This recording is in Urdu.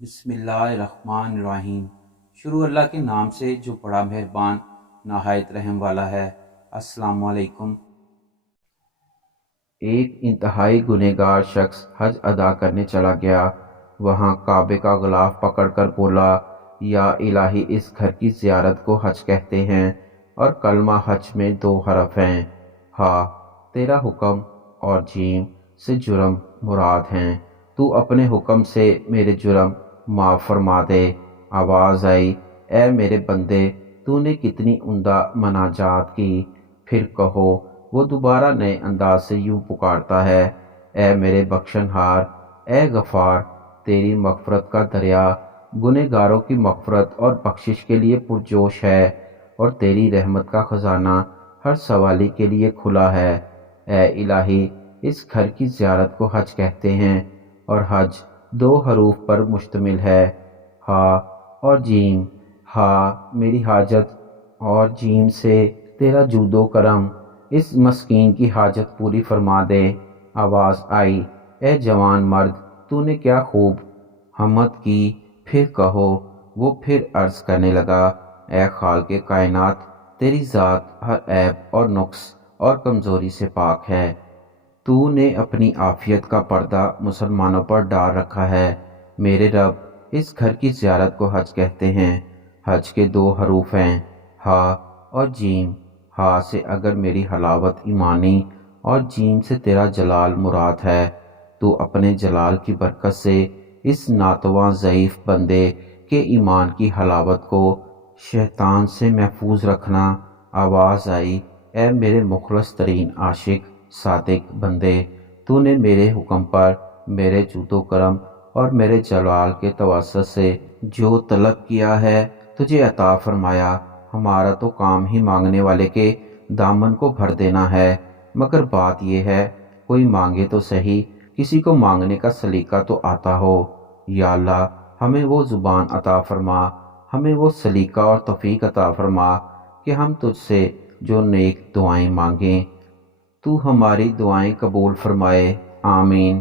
بسم اللہ الرحمن الرحیم۔ شروع اللہ کے نام سے جو بڑا مہربان نہایت رحم والا ہے۔ السلام علیکم۔ ایک انتہائی گنہگار شخص حج ادا کرنے چلا گیا۔ وہاں کعبے کا غلاف پکڑ کر بولا، یا الہی، اس گھر کی زیارت کو حج کہتے ہیں، اور کلمہ حج میں 2 حرف ہیں، ہا تیرا حکم اور جیم سے جرم مراد ہیں، تو اپنے حکم سے میرے جرم معاف فرما دے۔ آواز آئی، اے میرے بندے، تو نے کتنی عمدہ مناجات کی۔ پھر کہو، وہ دوبارہ نئے انداز سے یوں پکارتا ہے، اے میرے بخشن ہار، اے غفار، تیری مغفرت کا دریا گنہگاروں کی مغفرت اور بخشش کے لیے پرجوش ہے، اور تیری رحمت کا خزانہ ہر سوالی کے لیے کھلا ہے۔ اے الہی، اس گھر کی زیارت کو حج کہتے ہیں، اور حج 2 حروف پر مشتمل ہے، ہا اور جیم۔ ہا میری حاجت، اور جیم سے تیرا جود و کرم، اس مسکین کی حاجت پوری فرما دے۔ آواز آئی، اے جوان مرد، تو نے کیا خوب حمد کی۔ پھر کہو، وہ پھر عرض کرنے لگا، اے خالق کائنات، تیری ذات ہر عیب اور نقص اور کمزوری سے پاک ہے۔ تو نے اپنی عافیت کا پردہ مسلمانوں پر ڈال رکھا ہے۔ میرے رب، اس گھر کی زیارت کو حج کہتے ہیں۔ حج کے 2 حروف ہیں، ہا اور جیم۔ ہا سے اگر میری حلاوت ایمانی اور جیم سے تیرا جلال مراد ہے، تو اپنے جلال کی برکت سے اس ناتواں ضعیف بندے کے ایمان کی حلاوت کو شیطان سے محفوظ رکھنا۔ آواز آئی، اے میرے مخلص ترین عاشق صادق بندے، تو نے میرے حکم پر میرے جود و کرم اور میرے جلال کے توسط سے جو طلب کیا ہے تجھے عطا فرمایا۔ ہمارا تو کام ہی مانگنے والے کے دامن کو بھر دینا ہے، مگر بات یہ ہے، کوئی مانگے تو صحیح، کسی کو مانگنے کا سلیقہ تو آتا ہو۔ یا اللہ، ہمیں وہ زبان عطا فرما، ہمیں وہ سلیقہ اور توفیق عطا فرما کہ ہم تجھ سے جو نیک دعائیں مانگیں تو ہماری دعائیں قبول فرمائے، آمین۔